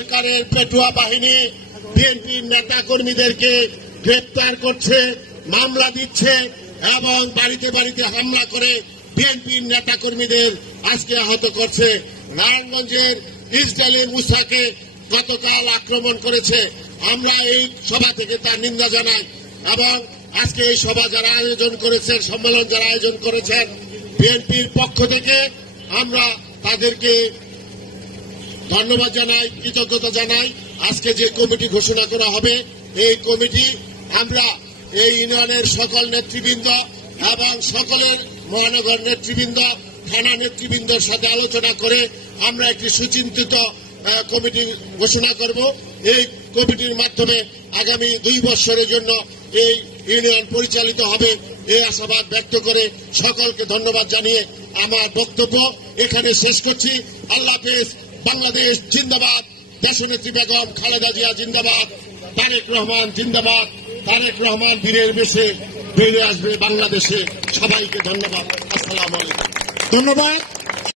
সরকারের পেটুয়া বাহিনী বিএনপির নেতা কর্মীদেরকে গ্রেপ্তার করছে, মামলা দিচ্ছে এবং বাড়িতে বাড়িতে হামলা করে বিএনপির নেতা কর্মীদের আজকে আহত করছে। নারায়ণগঞ্জের ইসরায়েলের মুসাকে গতকাল আক্রমণ করেছে। আমরা এই সভা থেকে তার নিন্দা জানাই এবং আজকে এই সভা যারা আয়োজন করেছেন, সম্মেলন যারা আয়োজন করেছেন, বিএনপির পক্ষ থেকে আমরা তাদেরকে ধন্যবাদ জানাই, কৃতজ্ঞতা জানাই। আজকে যে কমিটি ঘোষণা করা হবে, এই কমিটি আমরা এই ইউনিয়নের সকল নেতৃবৃন্দ এবং সকলের মহানগর নেতৃবৃন্দ, থানা নেতৃবৃন্দের সাথে আলোচনা করে আমরা একটি সুচিন্তিত কমিটি ঘোষণা করব। এই কমিটির মাধ্যমে আগামী 2 বছরের জন্য এই ইউনিয়ন পরিচালিত হবে, এই আশাবাদ ব্যক্ত করে সকলকে ধন্যবাদ জানিয়ে আমার বক্তব্য এখানে শেষ করছি। আল্লাহ হাফেজ। বাংলাদেশ জিন্দাবাদ। দেশনেত্রী বেগম খালেদা জিয়া জিন্দাবাদ। তারেক রহমান জিন্দাবাদ। তারেক রহমান বীরের বেশে বেরিয়ে আসবে বাংলাদেশে। সবাইকে ধন্যবাদ। আসসালামু আলাইকুম। ধন্যবাদ।